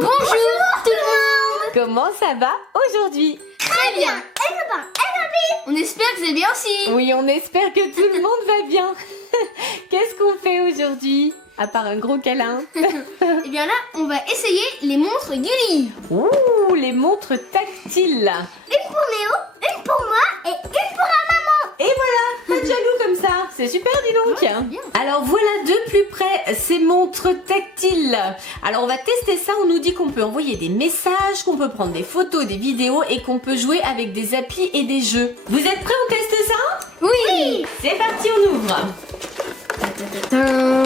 Bonjour tout le monde. Comment ça va aujourd'hui? Très bien. On espère que vous allez bien aussi. Oui, on espère que tout le monde va bien. Qu'est-ce qu'on fait aujourd'hui? À part un gros câlin. Et bien là, on va essayer les montres Gulli. Ouh, les montres tactiles. Une pour Néo, une pour moi et une pour ma maman. Et voilà, pas de jaloux comme ça. C'est super, dis donc. Ouais, c'est bien. Alors voilà de plus près ces montres tactiles. Alors on va tester ça. On nous dit qu'on peut envoyer des messages, qu'on peut prendre des photos, des vidéos et qu'on peut jouer avec des applis et des jeux. Vous êtes prêts? On teste ça? Oui. C'est parti, on ouvre. Oh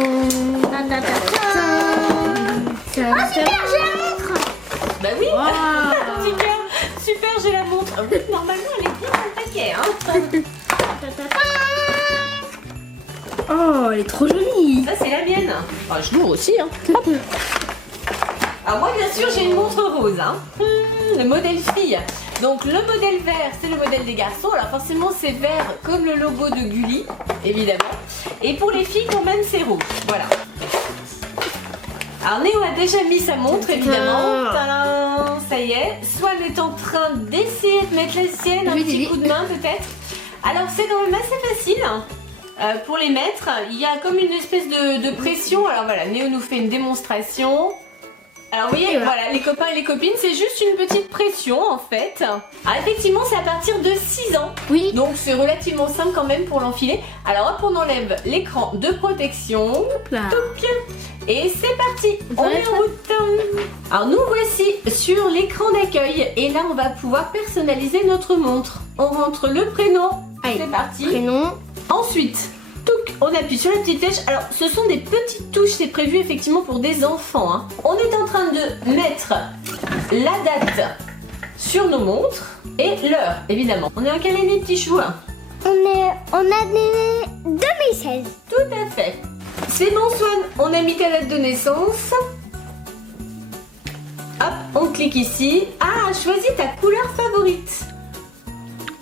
super, j'ai la montre. Bah oui. Wow. Super, super, j'ai la montre. Oui, normalement elle est bien dans le paquet, hein. Oh, elle est trop jolie. Ça c'est la mienne. Ah, je l'ouvre aussi, hein. Hop. Alors moi bien sûr j'ai une montre rose, hein. Le modèle fille. Donc le modèle vert c'est le modèle des garçons. Alors forcément c'est vert comme le logo de Gulli, évidemment. Et pour les filles quand même c'est rouge. Voilà. Alors Néo a déjà mis sa montre évidemment. Tadam, ça y est. Swan est en train d'essayer de mettre la sienne, un petit coup de main peut-être. Alors c'est quand même assez facile. Pour les mettre, il y a comme une espèce de pression. Alors voilà, Néo nous fait une démonstration. Alors oui, voilà, les copains et les copines, c'est juste une petite pression en fait. Alors effectivement, c'est à partir de 6 ans. Oui. Donc c'est relativement simple quand même pour l'enfiler. Alors hop, on enlève l'écran de protection. Hop là. Touc. Et c'est parti, on est en route. Alors nous voici sur l'écran d'accueil. Et là, on va pouvoir personnaliser notre montre. On rentre le prénom. Allez, C'est parti. prénom. Ensuite, touc, on appuie sur la petite flèche. Alors, ce sont des petites touches, c'est prévu effectivement pour des enfants, hein. On est en train de mettre la date sur nos montres et l'heure, évidemment. On est en quelle année, petit chou? On est en année 2016. Tout à fait. C'est bon, Swan, on a mis ta date de naissance. Hop, on clique ici. Ah, choisis ta couleur favorite.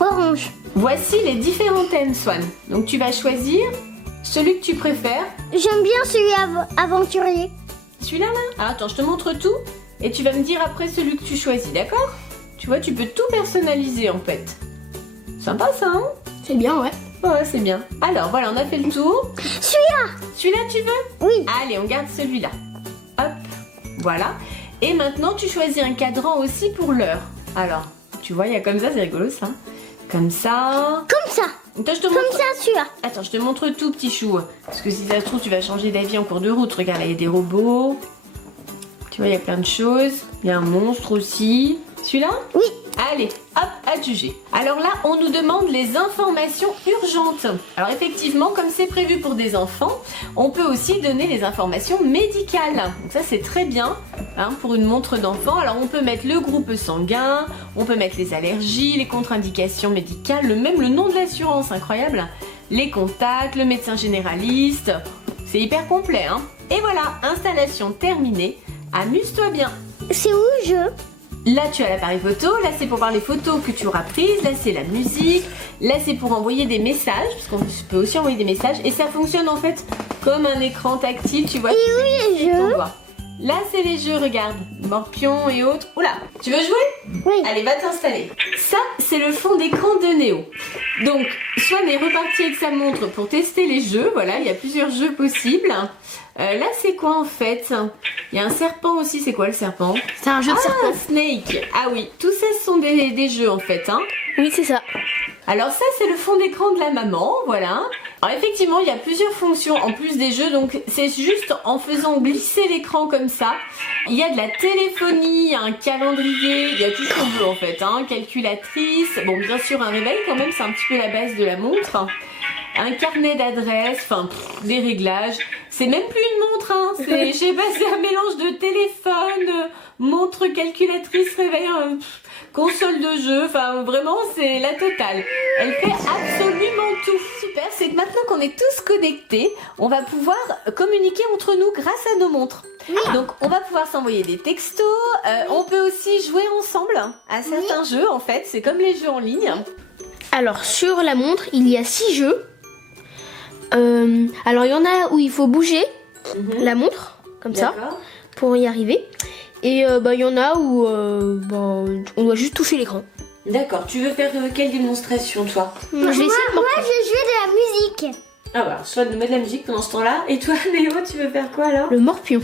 Orange. Voici les différents thèmes, Swan. Donc, tu vas choisir celui que tu préfères. J'aime bien celui aventurier. Celui-là, là? Ah, attends, je te montre tout et tu vas me dire après celui que tu choisis, d'accord? Tu vois, tu peux tout personnaliser en fait. Sympa ça, hein? C'est bien, ouais. Ouais, c'est bien. Alors, voilà, on a fait le tour. Celui-là. Celui-là, tu veux? Oui. Allez, on garde celui-là. Hop, voilà. Et maintenant, tu choisis un cadran aussi pour l'heure. Alors, tu vois, il y a comme ça, c'est rigolo ça. Comme ça. Comme ça. Attends, je te Comme montre. ça, celui-là. Attends, je te montre tout, petit chou. Parce que si ça se trouve, tu vas changer d'avis en cours de route. Regarde, là, il y a des robots. Tu vois, il y a plein de choses. Il y a un monstre aussi. Celui-là? Oui. Allez, hop, à juger. Alors là, on nous demande les informations urgentes. Alors effectivement, comme c'est prévu pour des enfants, on peut aussi donner les informations médicales. Donc ça, c'est très bien, hein, pour une montre d'enfant. Alors on peut mettre le groupe sanguin, on peut mettre les allergies, les contre-indications médicales, même le nom de l'assurance, incroyable. Les contacts, le médecin généraliste. C'est hyper complet, hein. Et voilà, installation terminée. Amuse-toi bien. C'est où je? Là, tu as l'appareil photo. Là, c'est pour voir les photos que tu auras prises. Là, c'est la musique. Là, c'est pour envoyer des messages, parce qu'on peut aussi envoyer des messages. Et ça fonctionne en fait comme un écran tactile, tu vois. Et oui, les jeux. Là, c'est les jeux, regarde. Morpion et autres. Oula, tu veux jouer? Oui. Allez, va t'installer. Ça, c'est le fond d'écran de Néo. Donc, Swan est reparti avec sa montre pour tester les jeux. Voilà, il y a plusieurs jeux possibles. Là, c'est quoi en fait? Il y a un serpent aussi. C'est quoi le serpent? C'est un jeu de serpent. Snake. Ah oui, tout ça, ce sont des jeux en fait, hein. Oui, c'est ça. Alors ça, c'est le fond d'écran de la maman, voilà. Alors effectivement, il y a plusieurs fonctions en plus des jeux, donc c'est juste en faisant glisser l'écran comme ça. Il y a de la téléphonie, il y a un calendrier, il y a tout ce qu'on veut en fait, hein. Calculatrice, bon bien sûr un réveil quand même, c'est un petit peu la base de la montre. Un carnet d'adresses, enfin des réglages. C'est même plus une montre, hein. Je sais pas, c'est un mélange de téléphone, montre calculatrice, réveil, console de jeu, enfin vraiment c'est la totale. Elle fait absolument tout. Super, c'est que maintenant qu'on est tous connectés, on va pouvoir communiquer entre nous grâce à nos montres. Donc on va pouvoir s'envoyer des textos, on peut aussi jouer ensemble à certains jeux en fait, c'est comme les jeux en ligne. Alors, sur la montre, il y a 6 jeux. Alors, il y en a où il faut bouger la montre, comme ça, D'accord. pour y arriver. Et il y en a où on doit juste toucher l'écran. D'accord, tu veux faire quelle démonstration toi? Je vais essayer de Moi, je joue de la musique. Ah bah, soit de mettre de la musique pendant ce temps-là. Et toi Néo, tu veux faire quoi alors? le morpion.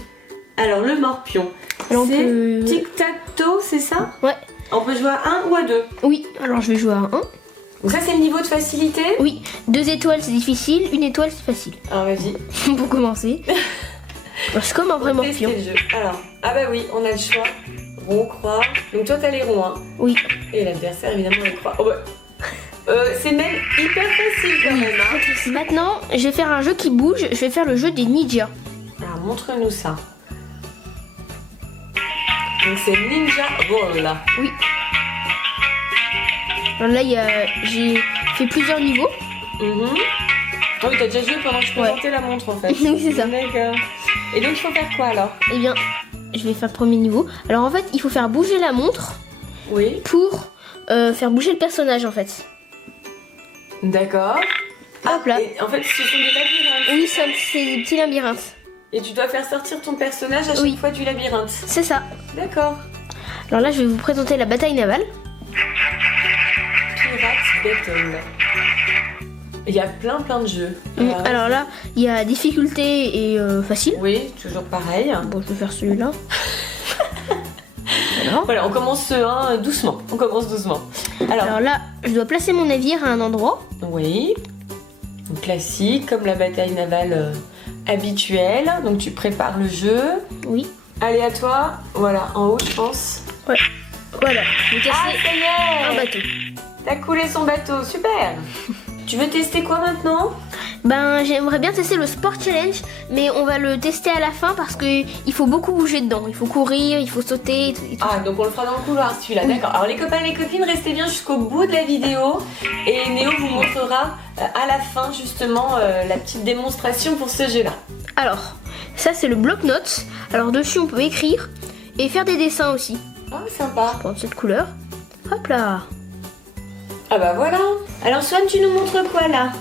Alors le morpion, Alors, on c'est peut- tic-tac-toe, c'est ça? Ouais. On peut jouer à 1 ou à 2. Oui, alors je vais jouer à 1. Donc ça c'est le niveau de facilité? Oui, 2 étoiles c'est difficile, 1 étoile c'est facile. Alors vas-y. Pour commencer. C'est comme un vrai Pour tester morpion. le jeu. Alors, ah bah oui, on a le choix. Rond, croix. Donc toi t'as les ronds, hein. Oui. Et l'adversaire évidemment les croix. Oh bah. C'est même hyper facile quand même, hein. Maintenant, je vais faire un jeu qui bouge. Je vais faire le jeu des ninjas. Alors montre-nous ça. Donc c'est Ninja Roll. Oui. Alors là, j'ai fait plusieurs niveaux. Mhm. Oh oui, t'as déjà joué pendant que je présentais la montre en fait. Oui, c'est ça. D'accord. Et donc il faut faire quoi alors? Eh bien, je vais faire le premier niveau. Alors en fait, il faut faire bouger la montre Oui. pour faire bouger le personnage en fait. D'accord. Hop là. Et en fait, ce sont des labyrinthes. Oui, ça, c'est des petits labyrinthes. Et tu dois faire sortir ton personnage à chaque Oui. fois du labyrinthe. C'est ça. D'accord. Alors là, je vais vous présenter la bataille navale. Pirate Battle. Il y a plein de jeux. Alors là, il y a difficulté et facile. Oui, toujours pareil. Bon, je vais faire celui-là. Voilà. Voilà, on commence doucement. On commence doucement. Alors là, je dois placer mon navire à un endroit. Oui. Donc, classique, comme la bataille navale habituelle. Donc tu prépares le jeu. Oui. Allez à toi. Voilà, en haut je pense. Voilà. Je vais Ah, casser ça y est! un bateau. T'as coulé son bateau, super! Tu veux tester quoi maintenant? Ben, j'aimerais bien tester le Sport Challenge, mais on va le tester à la fin parce que il faut beaucoup bouger dedans. Il faut courir, il faut sauter et tout. Ah, donc on le fera dans le couloir celui-là, d'accord. Alors les copains et les copines, restez bien jusqu'au bout de la vidéo et Néo vous montrera à la fin justement la petite démonstration pour ce jeu-là. Alors, ça c'est le bloc-notes. Alors dessus on peut écrire et faire des dessins aussi. Ah, sympa. Prendre cette couleur. Hop là. Ah bah voilà. Alors Swan, tu nous montres quoi là?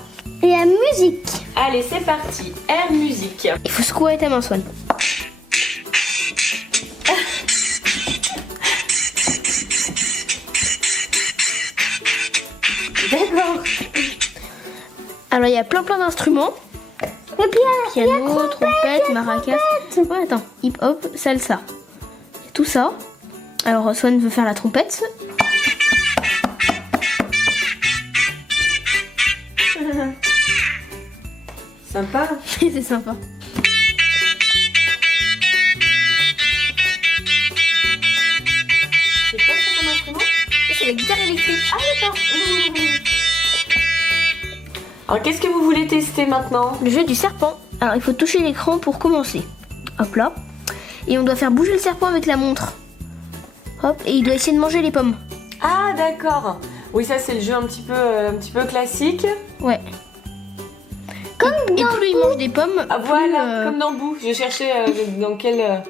La musique. Allez, c'est parti. Air musique. Il faut secouer avec ta main, Swan. D'accord. Alors il y a plein d'instruments. Et puis, Piano, trompette, maracas. Ouais, attends. Hip hop, salsa. Il y a tout ça. Alors Swan veut faire la trompette. Sympa. C'est sympa. C'est quoi ça comme instrument? C'est la guitare électrique. Ah d'accord. Alors qu'est-ce que vous voulez tester maintenant? Le jeu du serpent. Alors il faut toucher l'écran pour commencer. Hop là. Et on doit faire bouger le serpent avec la montre. Hop, et il doit essayer de manger les pommes. Ah d'accord. Oui, ça c'est le jeu un petit peu classique. Ouais. Et plus il mange des pommes, Ah plus, voilà, comme dans Boo. Je cherchais dans quelle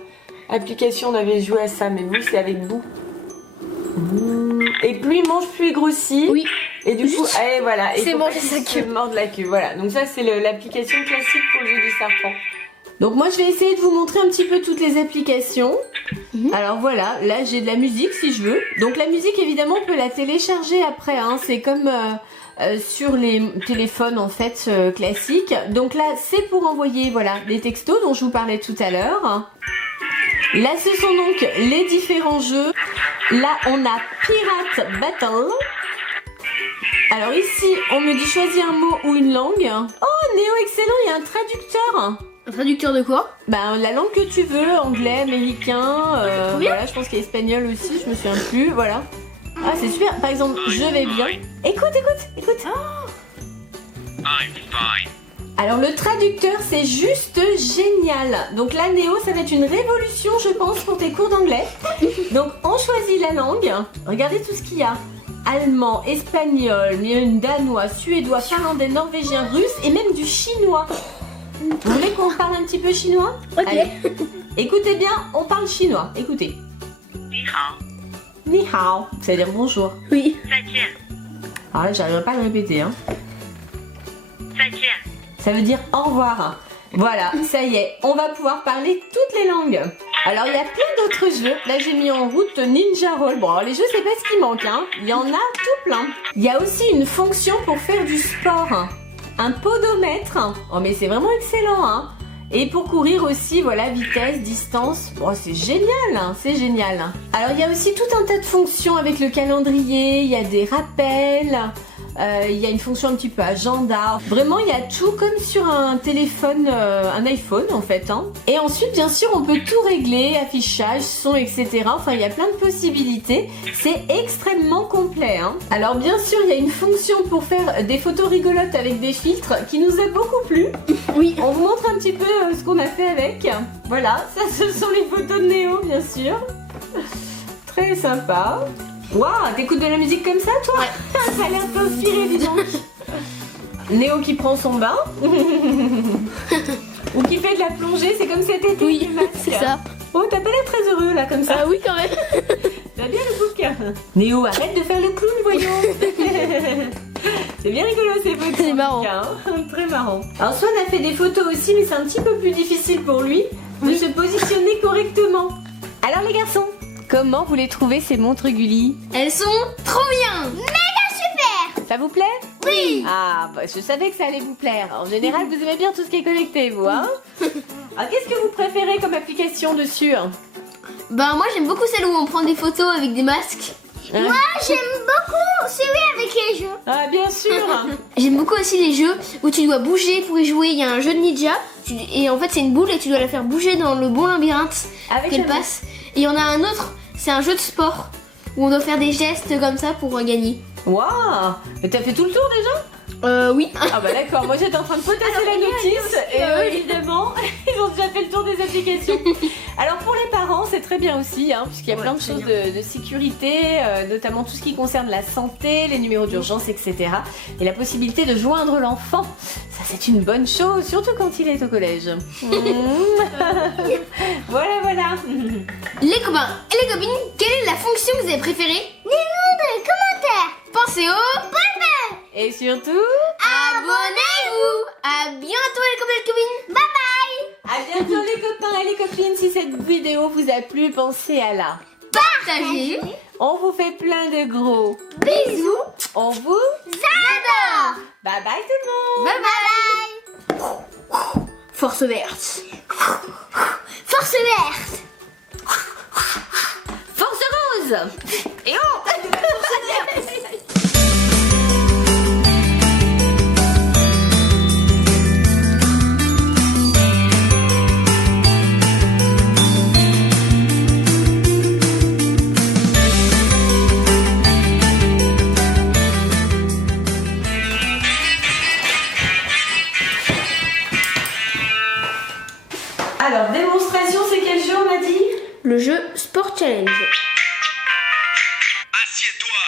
application on avait joué à ça, mais Boo c'est avec Boo. Et plus il mange, plus il grossit. Oui. Et du coup, allez voilà. Et C'est faut manger pas sa qu'il se queue. morde la queue. Voilà. Donc ça c'est l'application classique pour le jeu du serpent. Donc moi je vais essayer de vous montrer un petit peu toutes les applications. Alors voilà, là j'ai de la musique si je veux. Donc la musique évidemment on peut la télécharger après, hein. C'est comme sur les téléphones en fait classiques. Donc là c'est pour envoyer voilà les textos dont je vous parlais tout à l'heure. Là ce sont donc les différents jeux. Là on a Pirate Battle. Alors ici on me dit choisis un mot ou une langue. Oh Néo excellent, il y a un traducteur. Un traducteur de quoi? Ben, la langue que tu veux, anglais, américain, Trop bien. voilà, je pense qu'il y a espagnol aussi, je me souviens plus, voilà. Ah, c'est super, par exemple, je vais bien. Écoute. Alors, le traducteur, c'est juste génial. Donc là, Néo, ça va être une révolution, je pense, pour tes cours d'anglais. Donc, on choisit la langue. Regardez tout ce qu'il y a. Allemand, espagnol, danois, suédois, finlandais, norvégien, russe et même du chinois. Vous voulez qu'on parle un petit peu chinois? Ok. Allez. Écoutez bien, on parle chinois. Écoutez. Ni hao, Ni hao, ça veut dire bonjour. Oui. 再见， Alors là, j'arriverai pas à le répéter. Hein. 再见， Ça veut dire au revoir. Voilà, ça y est, on va pouvoir parler toutes les langues. Alors il y a plein d'autres jeux. Là j'ai mis en route Ninja Roll. Bon alors les jeux c'est pas ce qui manque hein. Il y en a tout plein. Il y a aussi une fonction pour faire du sport. Un podomètre. Oh mais c'est vraiment excellent hein. Et pour courir aussi, voilà, vitesse, distance. Bon, c'est génial, hein, c'est génial. Alors il y a aussi tout un tas de fonctions avec le calendrier. Il y a des rappels. Il y a une fonction un petit peu agenda. Vraiment, il y a tout comme sur un téléphone, un iPhone en fait. Hein. Et ensuite, bien sûr, on peut tout régler, affichage, son, etc. Enfin, il y a plein de possibilités. C'est extrêmement complet. Hein. Alors, bien sûr, il y a une fonction pour faire des photos rigolotes avec des filtres qui nous a beaucoup plu. Oui. On vous montre un petit peu ce qu'on a fait avec. Voilà, ça, ce sont les photos de Néo, bien sûr. Très sympa. Waouh, t'écoutes de la musique comme ça, toi? Ouais. Ça a l'air inspiré, dis donc. Néo qui prend son bain. Ou qui fait de la plongée, c'est comme cet été. Oui, c'est ça. Oh, t'as pas l'air très heureux, là, comme ça. Ah oui, quand même. T'as bien le bouquin. Néo, arrête de faire le clown, voyons. C'est bien rigolo, ces photos. C'est marrant. Hein. Très marrant. Alors, Swan a fait des photos aussi, mais c'est un petit peu plus difficile pour lui de se positionner correctement. Alors, les garçons, comment vous les trouvez, ces montres Gulli? Elles sont trop bien. Ça vous plaît? Oui. Ah, bah, je savais que ça allait vous plaire. En général, vous aimez bien tout ce qui est connecté, vous, hein? Alors, qu'est-ce que vous préférez comme application dessus? Ben moi j'aime beaucoup celle où on prend des photos avec des masques. Hein? Moi, j'aime beaucoup celui avec les jeux. Ah, bien sûr. J'aime beaucoup aussi les jeux où tu dois bouger pour y jouer. Il y a un jeu de ninja et en fait c'est une boule et tu dois la faire bouger dans le bon labyrinthe Avec qu'elle la- passe. Et il y en a un autre, c'est un jeu de sport où on doit faire des gestes comme ça pour gagner. Waouh! Mais t'as fait tout le tour déjà? Oui. Ah bah d'accord, moi j'étais en train de potasser la notice et évidemment ils ont déjà fait le tour des applications. Alors pour les parents c'est très bien aussi hein, puisqu'il y a Ouais, plein de très choses bien. de sécurité, notamment tout ce qui concerne la santé, les numéros d'urgence etc. Et la possibilité de joindre l'enfant. Ça c'est une bonne chose, surtout quand il est au collège. Voilà voilà. Les copains et les copines, quelle est la fonction que vous avez préférée? Dis-nous dans les commentaires. Pensez au... Et surtout, Abonnez-vous. À bientôt les copains et les copines. Bye bye. à bientôt les copains et les copines. Si cette vidéo vous a plu, pensez à la. Partagez. On vous fait plein de gros. Bisous. On vous. J'adore. Bye bye tout le monde. Bye bye. Force verte. Force verte. Force rose. Et oh. Alors, démonstration, c'est quel jeu on a dit? Le jeu Sport Challenge. Assieds-toi.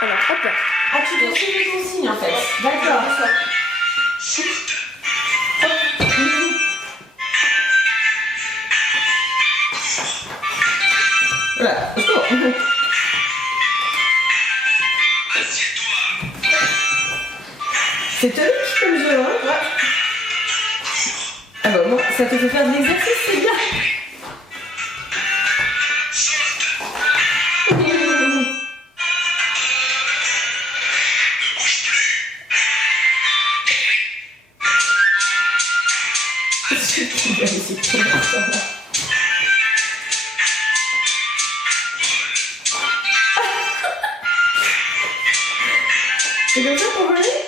Alors hop là. Ah, tu dois suivre les consignes en fait. D'accord. Voilà. Assieds-toi. C'est tonique comme jeu, hein? Ouais. Ah bah bon, ça te fait faire de l'exercice, c'est bien. C'est comme ça pour voler?